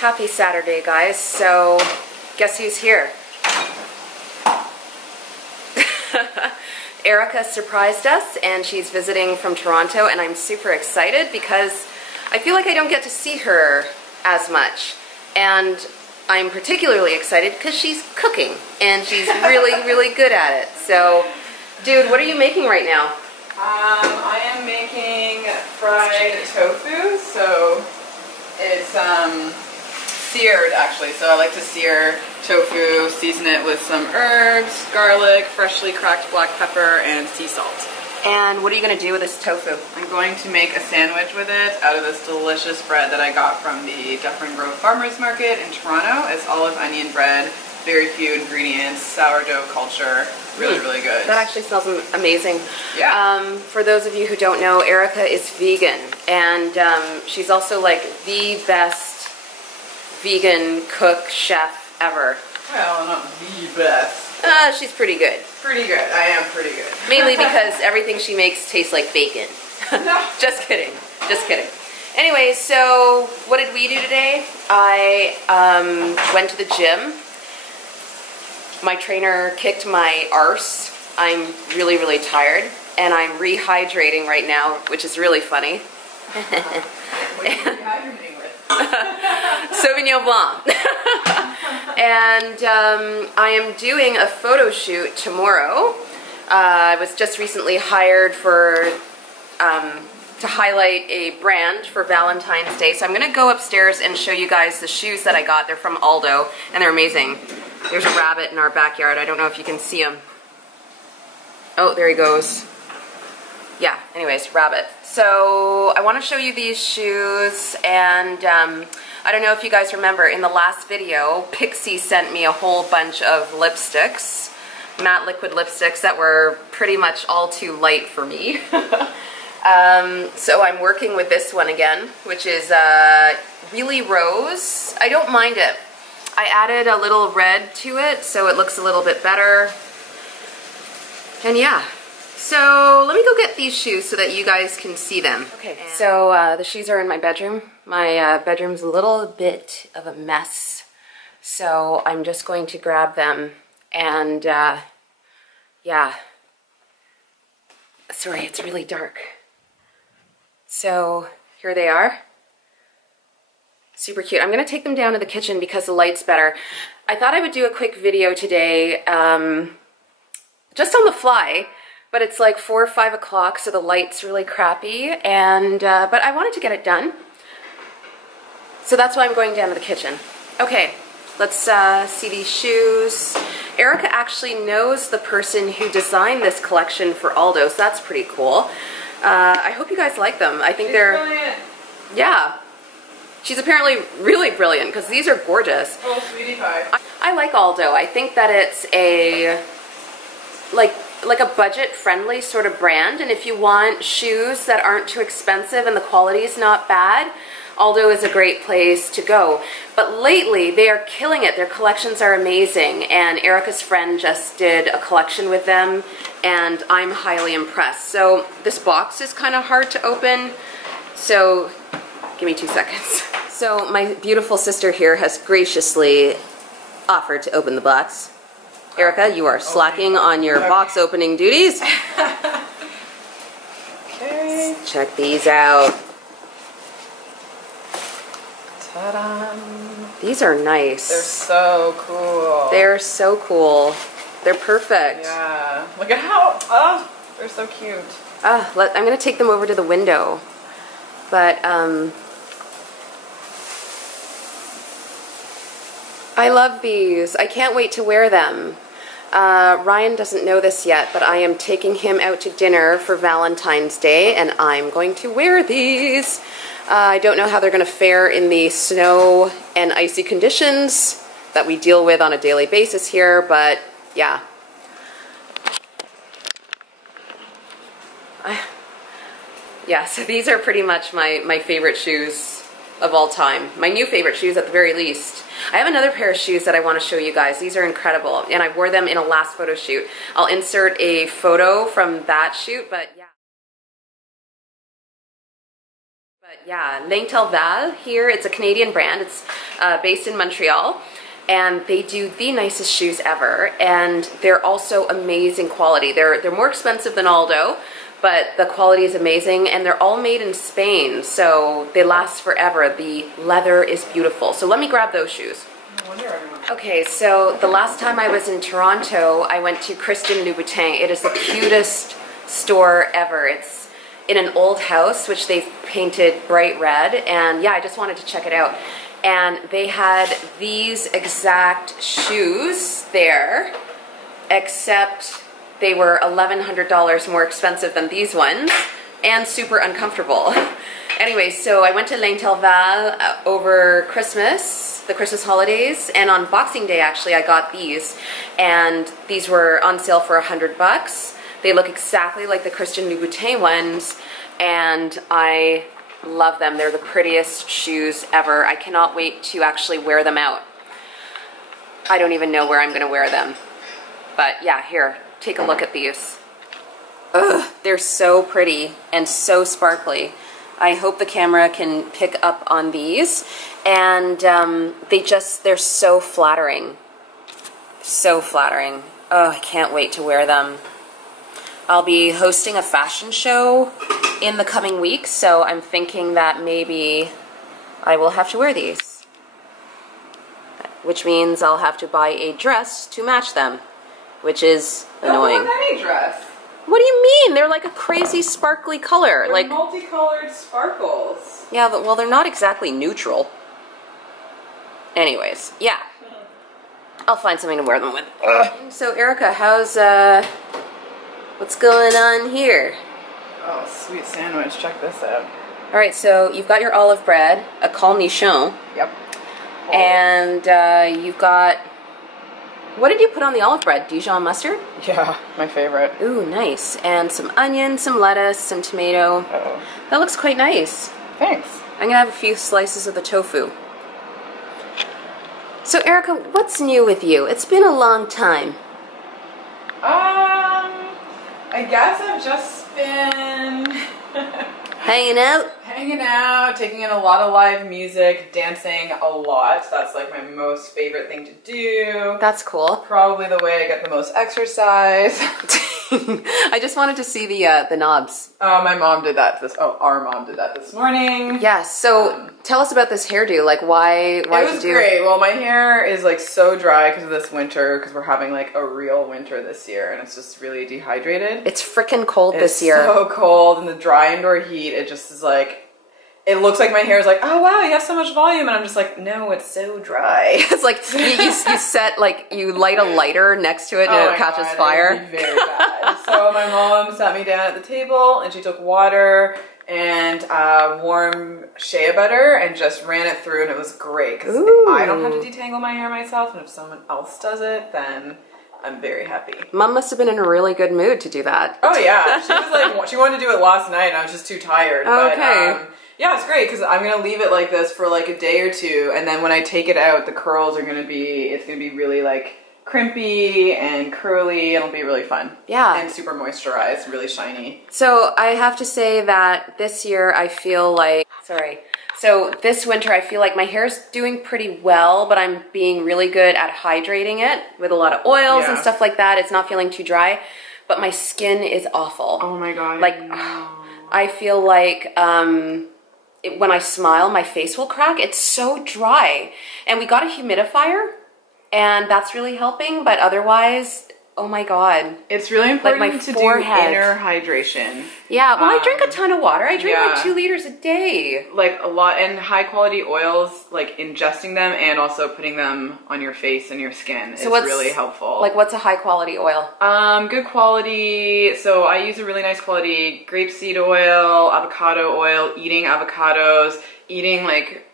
Happy Saturday, guys. So, guess who's here? Erika surprised us, and she's visiting from Toronto, and I'm super excited because I feel like I don't get to see her as much. And I'm particularly excited because she's cooking, and she's really, really good at it. So, dude, what are you making right now? I am making fried tofu, so it's seared actually. So I like to sear tofu, season it with some herbs, garlic, freshly cracked black pepper, and sea salt. And what are you going to do with this tofu? I'm going to make a sandwich with it out of this delicious bread that I got from the Dufferin Grove Farmers Market in Toronto. It's olive onion bread, very few ingredients, sourdough culture, really, really good. That actually smells amazing. Yeah. For those of you who don't know, Erika is vegan, and she's also like the best vegan cook chef ever. Well, not the best. She's pretty good. Pretty good. I am pretty good. Mainly because everything she makes tastes like bacon. No. Just kidding. Just kidding. Anyway, so what did we do today? I went to the gym. My trainer kicked my arse. I'm really, really tired, and I'm rehydrating right now, which is really funny. What are you rehydrating with? Sauvignon Blanc. And I am doing a photo shoot tomorrow. I was just recently hired for to highlight a brand for Valentine's Day. So I'm going to go upstairs and show you guys the shoes that I got. They're from Aldo, and they're amazing. There's a rabbit in our backyard. I don't know if you can see him. Oh, there he goes. Yeah, anyways, rabbit. So I want to show you these shoes, and I don't know if you guys remember, in the last video, Pixie sent me a whole bunch of lipsticks, matte liquid lipsticks that were pretty much all too light for me. So I'm working with this one again, which is really rose. I don't mind it. I added a little red to it, so it looks a little bit better. And yeah. So let me go get these shoes so that you guys can see them. Okay, so the shoes are in my bedroom. My bedroom's a little bit of a mess. So I'm just going to grab them and yeah. Sorry, it's really dark. So here they are. Super cute. I'm gonna take them down to the kitchen because the light's better. I thought I would do a quick video today, just on the fly. But it's like 4 or 5 o'clock, so the light's really crappy, and but I wanted to get it done. So that's why I'm going down to the kitchen. Okay, let's see these shoes. Erika actually knows the person who designed this collection for Aldo, so that's pretty cool. I hope you guys like them. I think they're brilliant. Yeah. She's apparently really brilliant, because these are gorgeous. Oh, sweetie pie. I like Aldo. I think that it's a like a budget-friendly sort of brand, and if you want shoes that aren't too expensive and the quality is not bad, Aldo is a great place to go. But lately, they are killing it. Their collections are amazing, and Erika's friend just did a collection with them, and I'm highly impressed. So this box is kind of hard to open, so give me 2 seconds. So my beautiful sister here has graciously offered to open the box. Erika, you are slacking on your box opening duties. Okay. Let's check these out. Ta-da! These are nice. They're so cool. They're so cool. They're perfect. Yeah. Look at how, oh, they're so cute. I'm going to take them over to the window. But, I love these. I can't wait to wear them. Ryan doesn't know this yet, but I am taking him out to dinner for Valentine's Day, and I'm going to wear these. I don't know how they're going to fare in the snow and icy conditions that we deal with on a daily basis here, but yeah. Yeah, so these are pretty much my favorite shoes of all time. My new favorite shoes at the very least. I have another pair of shoes that I want to show you guys. These are incredible, and I wore them in a last photo shoot. I'll insert a photo from that shoot, but yeah. But yeah, Linguetel Val here, it's a Canadian brand. It's based in Montreal. And they do the nicest shoes ever, and they're also amazing quality. They're more expensive than Aldo, but the quality is amazing, and they're all made in Spain, so they last forever. The leather is beautiful. So let me grab those shoes. Okay, so the last time I was in Toronto, I went to Christian Louboutin. It is the cutest store ever. It's in an old house, which they've painted bright red, and yeah, I just wanted to check it out. And they had these exact shoes there, except they were $1,100 more expensive than these ones, and super uncomfortable. Anyway, so I went to L'Intervalle over Christmas, the Christmas holidays, and on Boxing Day, actually, I got these, and these were on sale for $100. They look exactly like the Christian Louboutin ones, and I love them. They're the prettiest shoes ever. I cannot wait to actually wear them out. I don't even know where I'm going to wear them. But yeah, here, take a look at these. Ugh, they're so pretty and so sparkly. I hope the camera can pick up on these. And they're so flattering. So flattering. Oh, I can't wait to wear them. I'll be hosting a fashion show in the coming weeks, so I'm thinking that maybe I will have to wear these. Which means I'll have to buy a dress to match them, which is annoying. Don't want any dress. What do you mean? They're like a crazy sparkly color. They're like multicolored sparkles. Yeah, well, they're not exactly neutral. Anyways, yeah. I'll find something to wear them with. So, Erika, how's, what's going on here? Oh, sweet sandwich. Check this out. All right, so you've got your olive bread, a cornichon. Yep. And you've got, what did you put on the olive bread? Dijon mustard? Yeah, my favorite. Ooh, nice. And some onion, some lettuce, some tomato. Uh-oh. That looks quite nice. Thanks. I'm gonna have a few slices of the tofu. So, Erika, what's new with you? It's been a long time. I guess I've just been hanging out? Hanging out, taking in a lot of live music, dancing a lot. That's like my most favorite thing to do. That's cool. Probably the way I get the most exercise. I just wanted to see the knobs. My mom did that our mom did that this morning. Yes, so tell us about this hairdo. Like, why it was great. Well, my hair is like so dry because of this winter, because we're having like a real winter this year, and it's just really dehydrated. It's freaking cold this year. It's so cold, and the dry indoor heat, it just is like, it looks like my hair is like, oh wow, you have so much volume, and I'm just like, no, it's so dry. It's like you set, like, you light a lighter next to it and it catches fire. It would be very bad. So my mom sat me down at the table and she took water and warm shea butter and just ran it through, and it was great because I don't have to detangle my hair myself, and if someone else does it, then I'm very happy. Mom must have been in a really good mood to do that. Oh yeah, she was like, she wanted to do it last night and I was just too tired. Okay. But, yeah, it's great because I'm gonna leave it like this for like a day or two, and then when I take it out, the curls are gonna be, it's gonna be really like crimpy and curly, and it'll be really fun. Yeah. And super moisturized, really shiny. So I have to say that this year I feel like, so this winter I feel like my hair's doing pretty well, but I'm being really good at hydrating it with a lot of oils and stuff like that. It's not feeling too dry, but my skin is awful. Oh my god. Like, I feel like, when I smile, my face will crack. It's so dry. And we got a humidifier, and that's really helping, but otherwise, oh my god. It's really important like my to forehead. do inner hydration. Yeah, well, I drink a ton of water. I drink yeah. like 2 liters a day. Like a lot, and high quality oils, like ingesting them and also putting them on your face and your skin is really helpful. Like, what's a high quality oil? Good quality. So I use a really nice quality grapeseed oil, avocado oil, eating avocados, eating like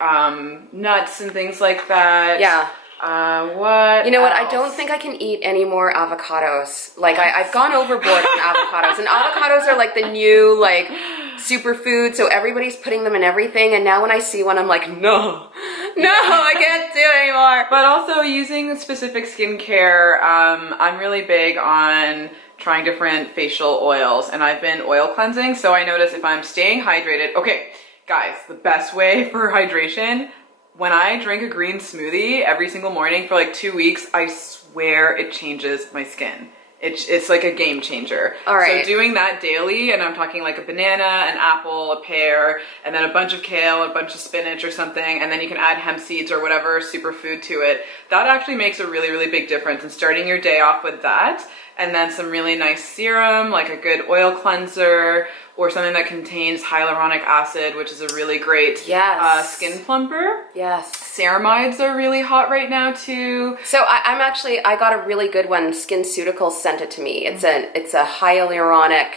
nuts and things like that. Yeah. What You know else? what? I don't think I can eat any more avocados. Like, I've gone overboard on avocados. And avocados are like the new, like, superfood. So everybody's putting them in everything. And now when I see one, I'm like, no, I can't do it anymore. But also using specific skincare, I'm really big on trying different facial oils. And I've been oil cleansing. So I notice if I'm staying hydrated, okay, guys, the best way for hydration, when I drink a green smoothie every single morning for like 2 weeks, I swear it changes my skin. It's like a game changer. All right. So doing that daily, and I'm talking like a banana, an apple, a pear, and then a bunch of kale, a bunch of spinach or something, and then you can add hemp seeds or whatever superfood to it. That actually makes a really, really big difference. And starting your day off with that, and then some really nice serum, like a good oil cleanser, or something that contains hyaluronic acid, which is a really great skin plumper. Yes. Ceramides are really hot right now too. So I got a really good one. SkinCeuticals sent it to me. It's a hyaluronic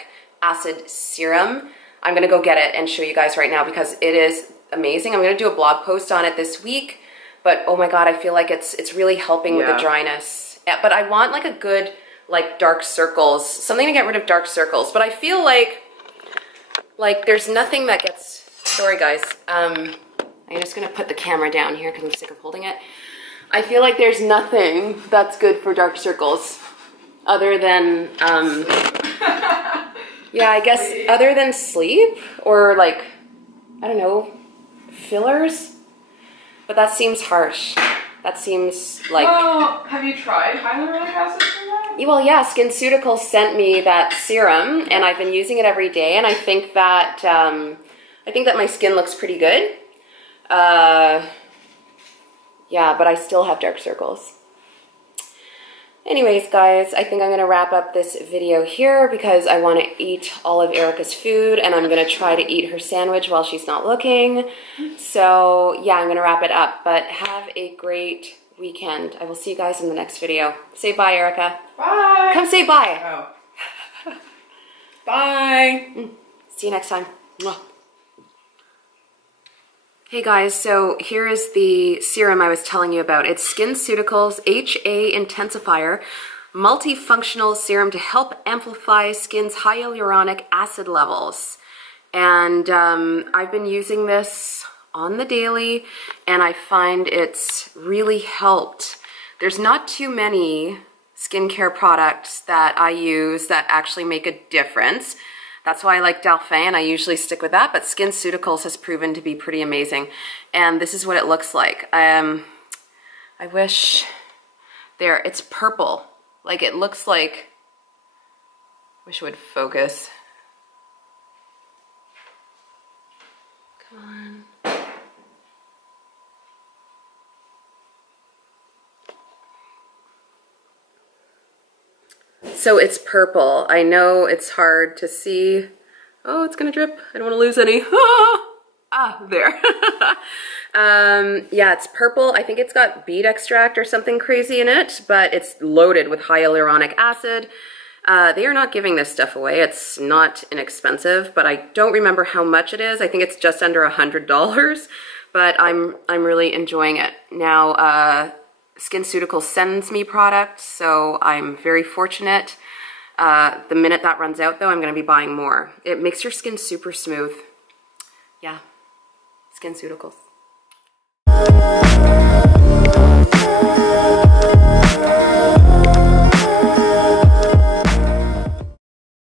acid serum. I'm gonna go get it and show you guys right now because it is amazing. I'm gonna do a blog post on it this week, but oh my God, I feel like it's really helping with the dryness. But I want like a good, like dark circles, something to get rid of dark circles. But I feel like there's nothing that gets, sorry guys, I'm just gonna put the camera down here because I'm sick of holding it. I feel like there's nothing that's good for dark circles other than, yeah, I guess other than sleep or like, I don't know, fillers, but that seems harsh. That seems like... Oh, have you tried hyaluronic acid for that? Well, yeah, SkinCeuticals sent me that serum, and I've been using it every day, and I think that my skin looks pretty good. Yeah, but I still have dark circles. Anyways, guys, I think I'm going to wrap up this video here because I want to eat all of Erika's food, and I'm going to try to eat her sandwich while she's not looking. So, yeah, I'm going to wrap it up, but have a great weekend. I will see you guys in the next video. Say bye, Erika. Bye. Come say bye. Oh. Bye. See you next time. Mwah. Hey guys, so here is the serum I was telling you about. It's SkinCeuticals HA Intensifier Multifunctional Serum to help amplify skin's hyaluronic acid levels. And I've been using this on the daily, and I find it's really helped. There's not too many skincare products that I use that actually make a difference. That's why I like Valentine. I usually stick with that, but SkinCeuticals has proven to be pretty amazing. And this is what it looks like. I wish it's purple. Like it looks like, wish it would focus. Come on. So it's purple. I know it's hard to see. Oh, it's gonna drip. I don't wanna lose any. There. Yeah, it's purple. I think it's got beet extract or something crazy in it, but it's loaded with hyaluronic acid. They are not giving this stuff away. It's not inexpensive, but I don't remember how much it is. I think it's just under $100, but I'm really enjoying it. Now, SkinCeuticals sends me products, so I'm very fortunate. The minute that runs out, though, I'm going to be buying more. It makes your skin super smooth. Yeah, SkinCeuticals.